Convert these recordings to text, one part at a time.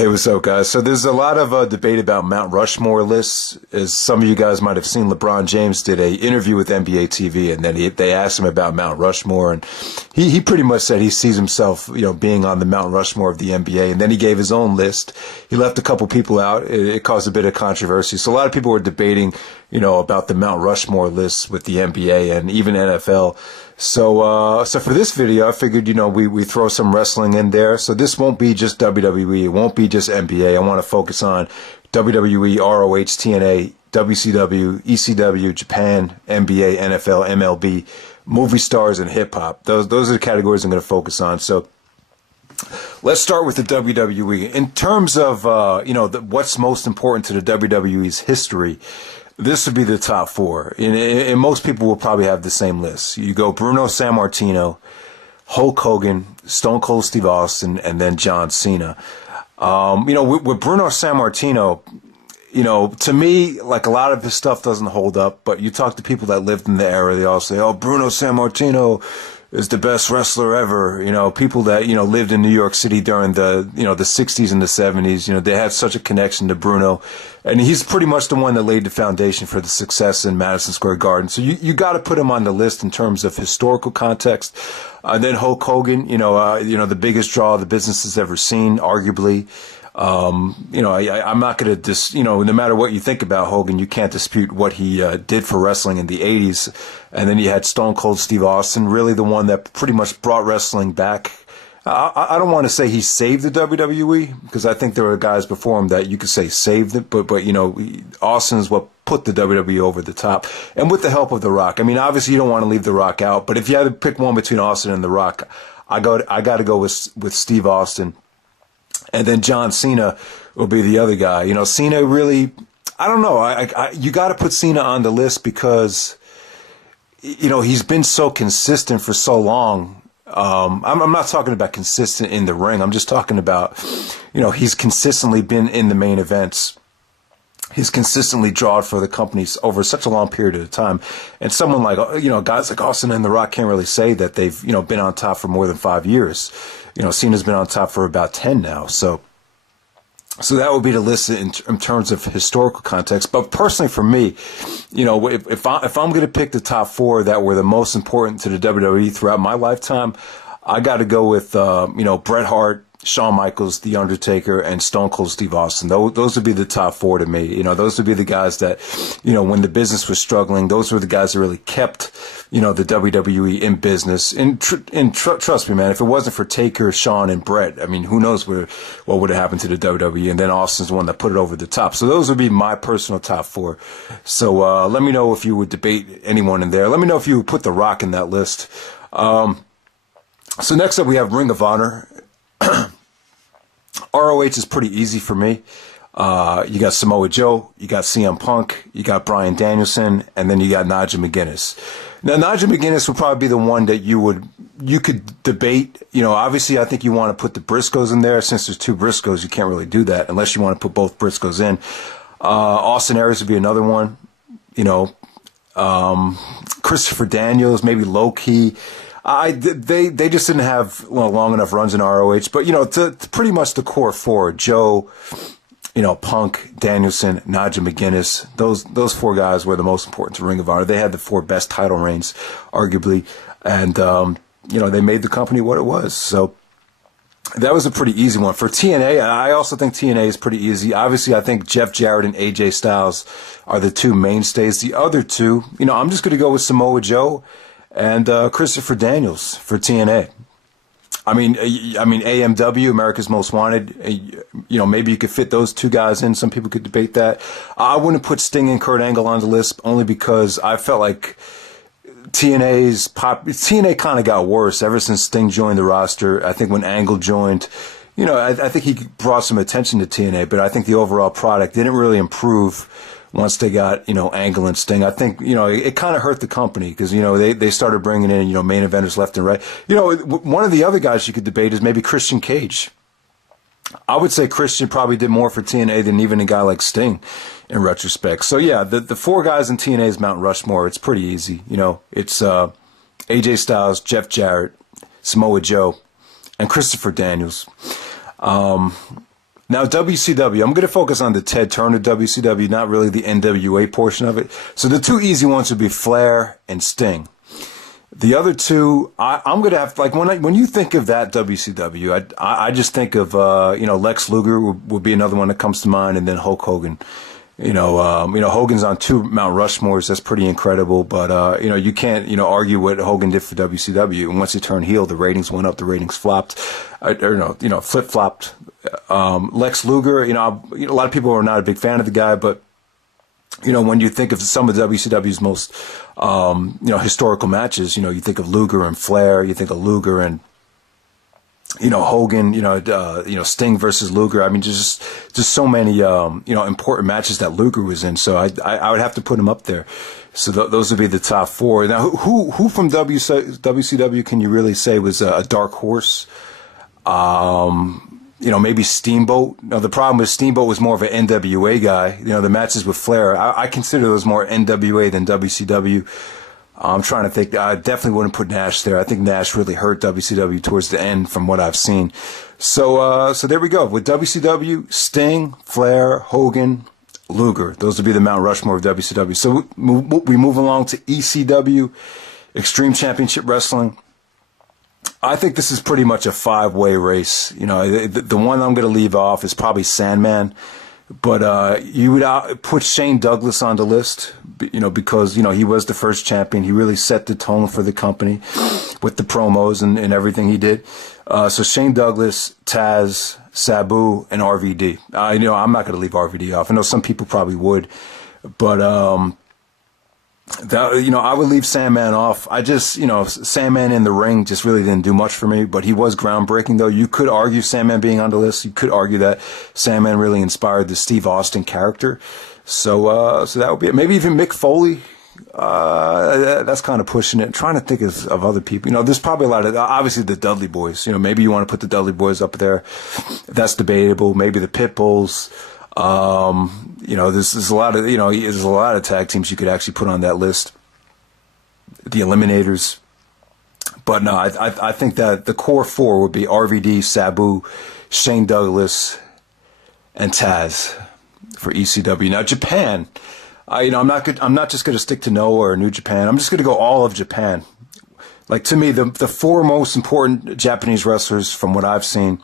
Hey, what's up, guys? So there's a lot of debate about Mount Rushmore lists. As some of you guys might have seen, LeBron James did a interview with NBA TV, and then they asked him about Mount Rushmore, and he pretty much said he sees himself, being on the Mount Rushmore of the NBA. And then he gave his own list. He left a couple people out. It caused a bit of controversy. So a lot of people were debating, about the Mount Rushmore lists with the NBA and even NFL. So for this video, I figured, we throw some wrestling in there. So this won't be just WWE. It won't be just NBA. I want to focus on WWE, ROH, TNA, WCW, ECW, Japan, NBA, NFL, MLB, movie stars, and hip hop. Those are the categories I'm going to focus on. So let's start with the WWE. In terms of, what's most important to the WWE's history, this would be the top four, and most people will probably have the same list. You go Bruno Sammartino, Hulk Hogan, Stone Cold Steve Austin, and then John Cena. With Bruno Sammartino, to me, like, a lot of his stuff doesn't hold up, but you talk to people that lived in the era, they all say, oh, Bruno Sammartino is the best wrestler ever. People that, lived in New York City during the 60s and the 70s, they had such a connection to Bruno. And he's pretty much the one that laid the foundation for the success in Madison Square Garden. So you got to put him on the list in terms of historical context. Then Hulk Hogan, the biggest draw the business has ever seen, arguably. I'm not going to no matter what you think about Hogan, you can't dispute what he did for wrestling in the 80s. And then you had Stone Cold Steve Austin, really the one that pretty much brought wrestling back. I don't want to say he saved the WWE, because I think there were guys before him that you could say saved it, but Austin's what put the WWE over the top, and with the help of The Rock. I mean, obviously you don't want to leave The Rock out, but if you had to pick one between Austin and The Rock, I got to go with Steve Austin. And then John Cena will be the other guy. Cena really, I don't know. You got to put Cena on the list because, he's been so consistent for so long. I'm not talking about consistent in the ring. I'm just talking about, he's consistently been in the main events. He's consistently drawn for the companies over such a long period of time. And someone like, guys like Austin and The Rock can't really say that they've, been on top for more than 5 years. Cena's been on top for about 10 now. So that would be the list in terms of historical context. But personally for me, if I'm going to pick the top four that were the most important to the WWE throughout my lifetime, I got to go with, Bret Hart, Shawn Michaels, The Undertaker, and Stone Cold Steve Austin. Those would be the top four to me. Those would be the guys that, when the business was struggling, those were the guys that really kept, the WWE in business. And trust me, man, if it wasn't for Taker, Shawn, and Bret, I mean, who knows what would have happened to the WWE? And then Austin's the one that put it over the top. So those would be my personal top four. So let me know if you would debate anyone in there. Let me know if you would put The Rock in that list. So next up, we have Ring of Honor. ROH is pretty easy for me. You got Samoa Joe, you got CM Punk, you got Bryan Danielson, and then you got Nigel McGuinness. Now, Nigel McGuinness would probably be the one that you could debate. Obviously, I think you want to put the Briscoes in there. Since there's two Briscoes, you can't really do that unless you want to put both Briscoes in. Austin Aries would be another one. Christopher Daniels, maybe low key. They just didn't have long enough runs in ROH, but to pretty much the core four: Joe, Punk, Danielson, Nigel McGuinness. Those four guys were the most important to Ring of Honor. They had the four best title reigns, arguably, and they made the company what it was. So that was a pretty easy one. For TNA, I also think TNA is pretty easy. Obviously, I think Jeff Jarrett and AJ Styles are the two mainstays. The other two, I'm just going to go with Samoa Joe and Christopher Daniels for TNA. I mean, AMW, America's Most Wanted. Maybe you could fit those two guys in. Some people could debate that. I wouldn't put Sting and Kurt Angle on the list only because I felt like TNA kind of got worse ever since Sting joined the roster. I think when Angle joined, I think he brought some attention to TNA, but I think the overall product didn't really improve once they got, Angle and Sting. I think, it kind of hurt the company because, they started bringing in, main eventers left and right. One of the other guys you could debate is maybe Christian Cage. I would say Christian probably did more for TNA than even a guy like Sting in retrospect. So, yeah, the four guys in TNA's Mount Rushmore, it's pretty easy. It's AJ Styles, Jeff Jarrett, Samoa Joe, and Christopher Daniels. Now, WCW, I'm going to focus on the Ted Turner WCW, not really the NWA portion of it. So the two easy ones would be Flair and Sting. The other two, I'm going to have, like, when you think of that WCW, I just think of, Lex Luger would be another one that comes to mind, and then Hulk Hogan. Hogan's on 2 Mount Rushmores. That's pretty incredible. But, you can't, argue what Hogan did for WCW. And once he turned heel, the ratings went up, the ratings flopped, flip-flopped. Lex Luger, a lot of people are not a big fan of the guy, but, when you think of some of WCW's most, historical matches, you think of Luger and Flair, you think of Luger and, Hogan, Sting versus Luger. I mean, just so many, important matches that Luger was in. So I would have to put him up there. So those would be the top 4. Now, who from WCW can you really say was a dark horse? Maybe Steamboat. Now, the problem with Steamboat was more of an NWA guy. The matches with Flair, I consider those more NWA than WCW. I'm trying to think. I definitely wouldn't put Nash there. I think Nash really hurt WCW towards the end from what I've seen. So there we go. With WCW, Sting, Flair, Hogan, Luger. Those would be the Mount Rushmore of WCW. So we move along to ECW, Extreme Championship Wrestling. I think this is pretty much a 5-way race. The one I'm going to leave off is probably Sandman. But you would put Shane Douglas on the list, because, he was the first champion. He really set the tone for the company with the promos and everything he did. So Shane Douglas, Taz, Sabu, and RVD. I'm not going to leave RVD off. I know some people probably would. But, I would leave Sandman off. Sandman in the ring just really didn't do much for me, but he was groundbreaking, though. You could argue Sandman being on the list. You could argue that Sandman really inspired the Steve Austin character. So that would be it. Maybe even Mick Foley. That's kind of pushing it. I'm trying to think of other people. There's probably a lot of, obviously the Dudley Boys. Maybe you want to put the Dudley Boys up there. That's debatable. Maybe the Pitbulls. There's a lot of, there's a lot of tag teams you could actually put on that list. The Eliminators. But no, I think that the core 4 would be RVD, Sabu, Shane Douglas, and Taz for ECW. Now, Japan, I'm not just going to stick to Noah or New Japan. I'm just going to go all of Japan. Like, to me, the 4 most important Japanese wrestlers from what I've seen.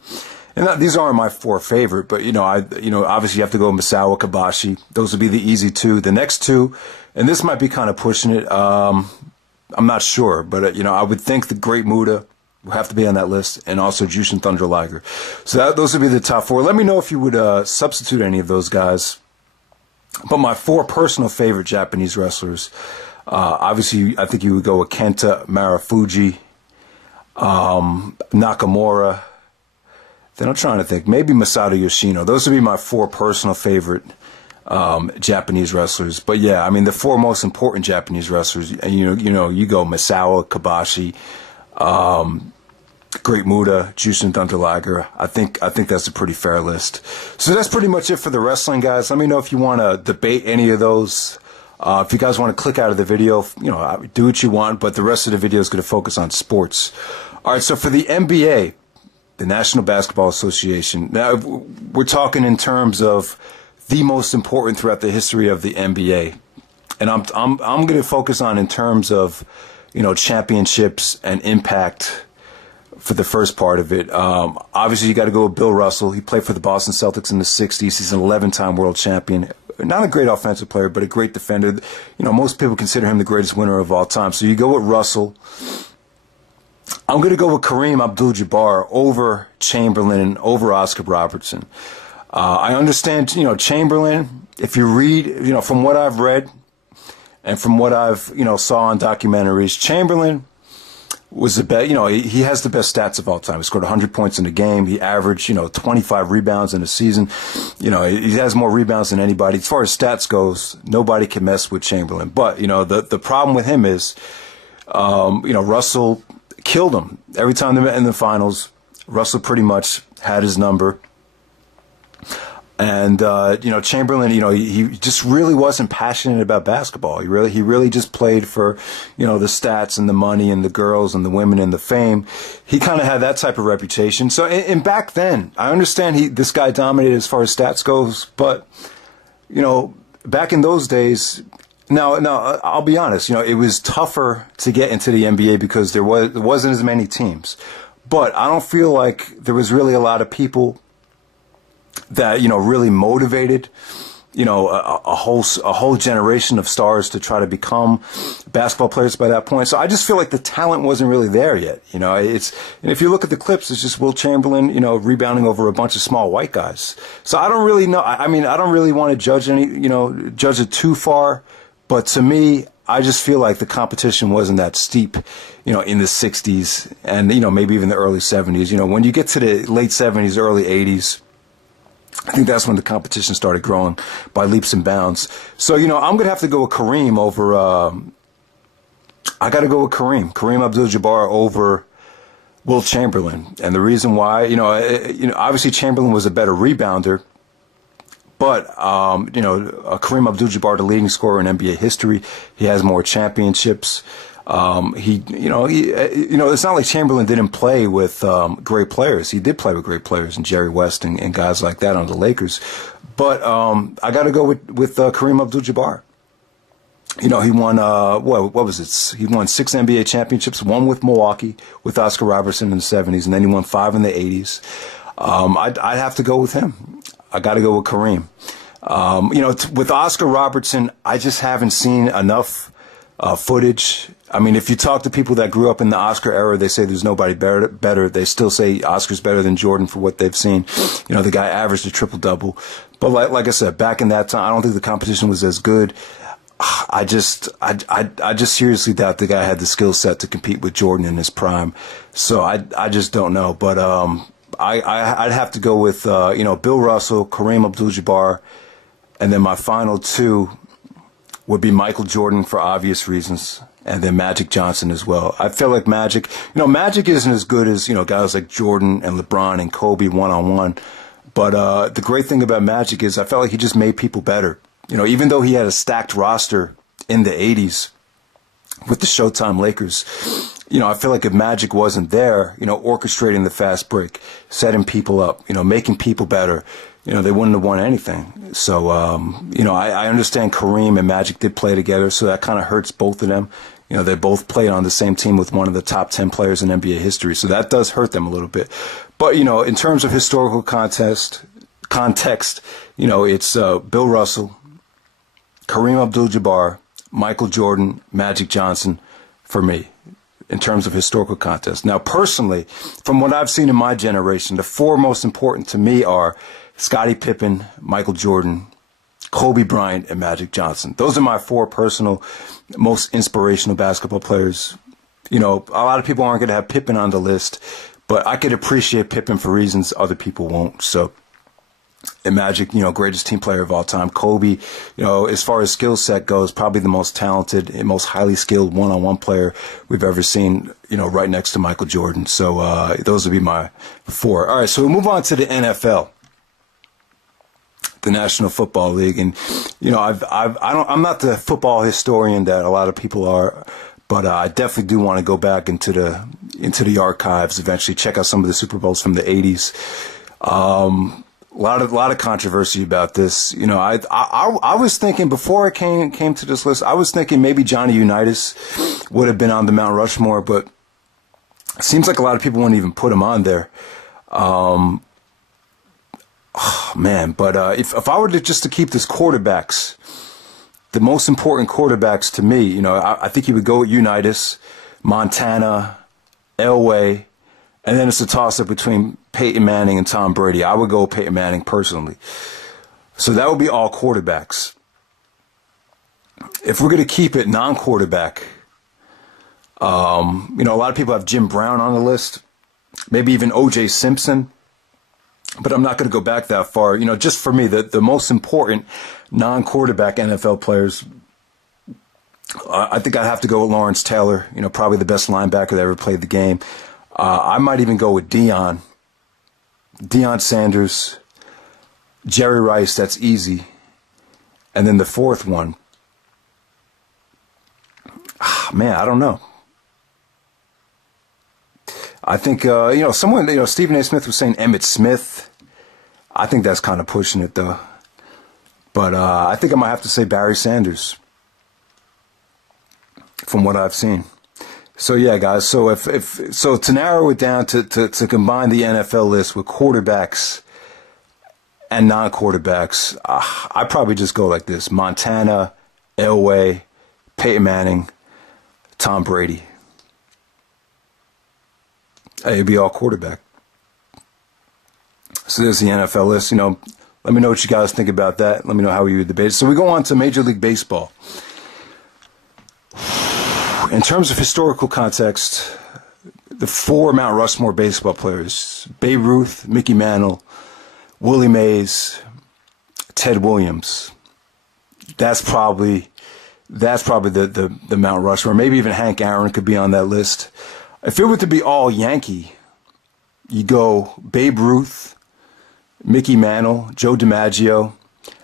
And these aren't my 4 favorite, but obviously you have to go Misawa, Kabashi. Those would be the easy 2. The next 2, and this might be kind of pushing it. I'm not sure, but I would think the Great Muta will have to be on that list, and also Jushin Thunder Liger. So those would be the top 4. Let me know if you would substitute any of those guys. But my 4 personal favorite Japanese wrestlers, obviously I think you would go with Kenta, Marufuji, Nakamura. Then I'm trying to think. Maybe Masato Yoshino. Those would be my 4 personal favorite Japanese wrestlers. But yeah, I mean the 4 most important Japanese wrestlers. And you go Misawa, Kabashi, Great Muta, Jushin Thunder Liger. I think that's a pretty fair list. So that's pretty much it for the wrestling, guys. Let me know if you want to debate any of those. If you guys want to click out of the video, do what you want. But the rest of the video is going to focus on sports. All right. So for the NBA. The National Basketball Association. Now, we're talking in terms of the most important throughout the history of the NBA, and I'm going to focus on in terms of championships and impact for the first part of it. Obviously, you got to go with Bill Russell. He played for the Boston Celtics in the '60s. He's an 11-time world champion. Not a great offensive player, but a great defender. Most people consider him the greatest winner of all time. So you go with Russell. I'm going to go with Kareem Abdul-Jabbar over Chamberlain, over Oscar Robertson. I understand, Chamberlain, if you read, from what I've read and from what I've, saw on documentaries, Chamberlain was the best, he has the best stats of all time. He scored 100 points in a game. He averaged, 25 rebounds in a season. He has more rebounds than anybody. As far as stats goes, nobody can mess with Chamberlain. But, the problem with him is, Russell killed him. Every time they met in the finals, Russell pretty much had his number. And Chamberlain, he just really wasn't passionate about basketball. He really just played for, the stats and the money and the girls and the women and the fame. He kind of had that type of reputation. So, and back then, I understand this guy dominated as far as stats goes, but back in those days. Now, I'll be honest. It was tougher to get into the NBA because there wasn't as many teams. But I don't feel like there was really a lot of people that really motivated a whole generation of stars to try to become basketball players by that point. So I just feel like the talent wasn't really there yet. And if you look at the clips, it's just Will Chamberlain rebounding over a bunch of small white guys. So I don't really know. I mean, I don't really want to judge judge it too far, but to me, I just feel like the competition wasn't that steep, in the 60s and maybe even the early 70s. When you get to the late 70s, early 80s, I think that's when the competition started growing by leaps and bounds. So, I'm going to have to go with Kareem over, I got to go with Kareem Abdul-Jabbar over Will Chamberlain. And the reason why, obviously Chamberlain was a better rebounder, but, Kareem Abdul-Jabbar, the leading scorer in NBA history, he has more championships. It's not like Chamberlain didn't play with great players. He did play with great players, and Jerry West and guys like that on the Lakers. But I got to go with Kareem Abdul-Jabbar. He won what was it? He won 6 NBA championships, 1 with Milwaukee with Oscar Robertson in the 70s, and then he won 5 in the 80s. I'd have to go with him. I got to go with Kareem. With Oscar Robertson, I just haven't seen enough footage. I mean, if you talk to people that grew up in the Oscar era, they say there's nobody better. They still say Oscar's better than Jordan for what they've seen. The guy averaged a triple-double. But like I said, back in that time, I don't think the competition was as good. I just seriously doubt the guy had the skill set to compete with Jordan in his prime. So I just don't know. But I'd have to go with Bill Russell, Kareem Abdul-Jabbar, and then my final two would be Michael Jordan for obvious reasons, and then Magic Johnson as well. I feel like Magic isn't as good as, guys like Jordan and LeBron and Kobe one-on-one. But the great thing about Magic is I felt like he just made people better. Even though he had a stacked roster in the 80s with the Showtime Lakers, I feel like if Magic wasn't there, orchestrating the fast break, setting people up, making people better, they wouldn't have won anything. So, I understand Kareem and Magic did play together, so that kind of hurts both of them. They both played on the same team with one of the top 10 players in NBA history, so that does hurt them a little bit. But, in terms of historical context, it's Bill Russell, Kareem Abdul-Jabbar, Michael Jordan, Magic Johnson for me, in terms of historical context. Now, personally, from what I've seen in my generation, the 4 most important to me are Scottie Pippen, Michael Jordan, Kobe Bryant, and Magic Johnson. Those are my 4 personal, most inspirational basketball players. A lot of people aren't going to have Pippen on the list, but I could appreciate Pippen for reasons other people won't. So, and Magic, greatest team player of all time. Kobe, as far as skill set goes, probably the most talented and most highly skilled one-on-one player we've ever seen, right next to Michael Jordan. So those would be my 4. All right, so we'll move on to the NFL. The National Football League, and I'm not the football historian that a lot of people are, but I definitely do want to go back into the archives eventually, check out some of the Super Bowls from the 80s. A lot of controversy about this. I was thinking before I came to this list, I was thinking maybe Johnny Unitas would have been on the Mount Rushmore, but it seems like a lot of people wouldn't even put him on there. Oh, man, but if I were to keep this quarterbacks, the most important quarterbacks to me, I think you would go with Unitas, Montana, Elway, and then it's a toss-up between Peyton Manning and Tom Brady. I would go with Peyton Manning personally. So that would be all quarterbacks. If we're going to keep it non-quarterback, a lot of people have Jim Brown on the list, maybe even O.J. Simpson. But I'm not going to go back that far. Just for me, the most important non-quarterback NFL players, I think I'd have to go with Lawrence Taylor, probably the best linebacker that ever played the game. I might even go with Deion Sanders, Jerry Rice, that's easy. And then the fourth one, man, I don't know. I think, someone, Stephen A. Smith was saying Emmitt Smith. I think that's kind of pushing it, though. But I think I might have to say Barry Sanders, from what I've seen. So yeah, guys. So so to narrow it down to combine the NFL list with quarterbacks and non-quarterbacks, I'd probably just go like this: Montana, Elway, Peyton Manning, Tom Brady. It'd be all quarterback. So there's the NFL list. Let me know what you guys think about that. Let me know how you would debate. So we go on to Major League Baseball. In terms of historical context, the 4 Mount Rushmore baseball players: Babe Ruth, Mickey Mantle, Willie Mays, Ted Williams. That's probably the Mount Rushmore. Maybe even Hank Aaron could be on that list. If it were to be all Yankee, you go Babe Ruth, Mickey Mantle, Joe DiMaggio,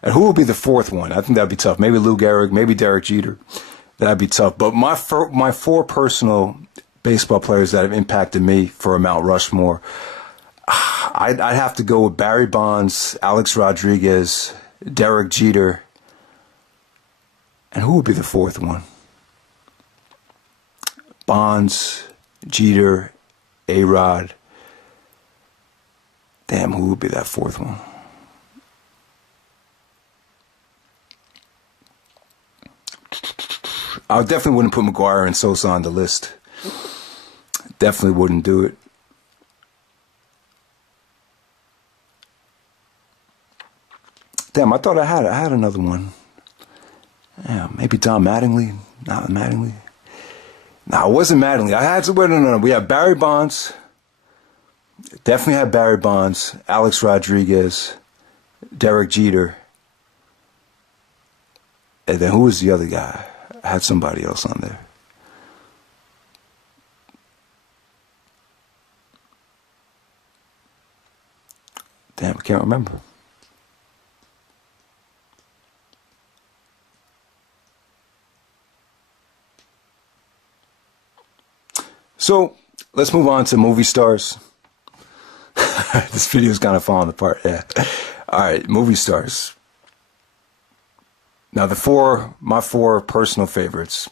and who would be the fourth one? I think that'd be tough. Maybe Lou Gehrig, maybe Derek Jeter. That'd be tough. But my 4 personal baseball players that have impacted me for a Mount Rushmore, I'd have to go with Barry Bonds, Alex Rodriguez, Derek Jeter, and who would be the fourth one? Bonds, Jeter, A-Rod. Damn, who would be that fourth one? I definitely wouldn't put McGuire and Sosa on the list. Definitely wouldn't do it. Damn, I thought I had another one. Yeah, maybe Don Mattingly. Not Mattingly. No, it wasn't Mattingly. I had to. No. We had Barry Bonds. Definitely had Barry Bonds, Alex Rodriguez, Derek Jeter. And then who was the other guy? I had somebody else on there. Damn, I can't remember. So, let's move on to movie stars. This video's kind of falling apart, yeah. Alright, movie stars. Now, my 4 personal favorites.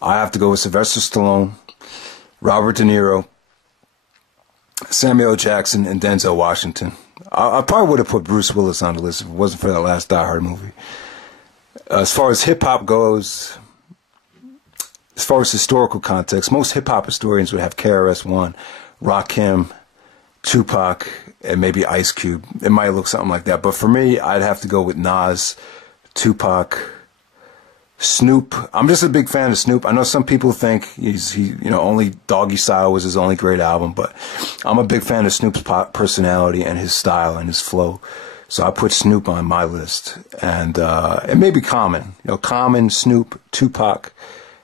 I have to go with Sylvester Stallone, Robert De Niro, Samuel L. Jackson, and Denzel Washington. I probably would have put Bruce Willis on the list if it wasn't for that last Die Hard movie. As far as hip-hop goes, as far as historical context, most hip-hop historians would have KRS-One, Rakim, Tupac, and maybe Ice Cube. It might look something like that. But for me, I'd have to go with Nas, Tupac, Snoop. I'm just a big fan of Snoop. I know some people think only Doggy Style was his only great album, but I'm a big fan of Snoop's personality and his style and his flow. So I put Snoop on my list. And maybe Common. Common, Snoop, Tupac,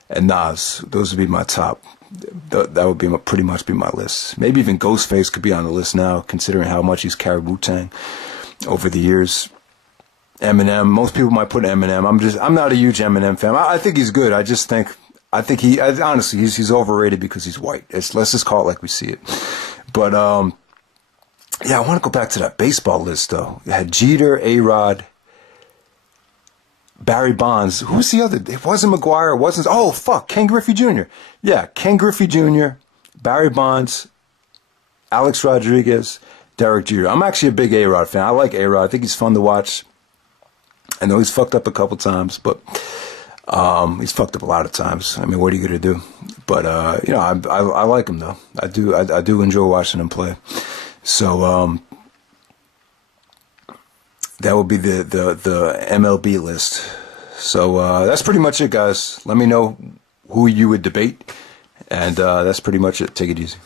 and Nas. Those would be my top. That would be pretty much be my list. Maybe even Ghostface could be on the list now, considering how much he's carried Wu-Tang over the years. Eminem. Most people might put Eminem. I'm not a huge Eminem fan. I think he's good. I think honestly he's overrated because he's white. Let's just call it like we see it. But yeah, I want to go back to that baseball list though. You had Jeter, A-Rod, Barry Bonds. Who was the other? It wasn't McGuire. It wasn't. Oh fuck, Ken Griffey Jr. Yeah, Ken Griffey Jr., Barry Bonds, Alex Rodriguez, Derek Jeter. I'm actually a big A-Rod fan. I like A-Rod. I think he's fun to watch. I know he's fucked up a couple times, but he's fucked up a lot of times. I mean, what are you gonna do? But I like him though. I do enjoy watching him play. So that would be the MLB list. So that's pretty much it, guys. Let me know who you would debate, and that's pretty much it. Take it easy.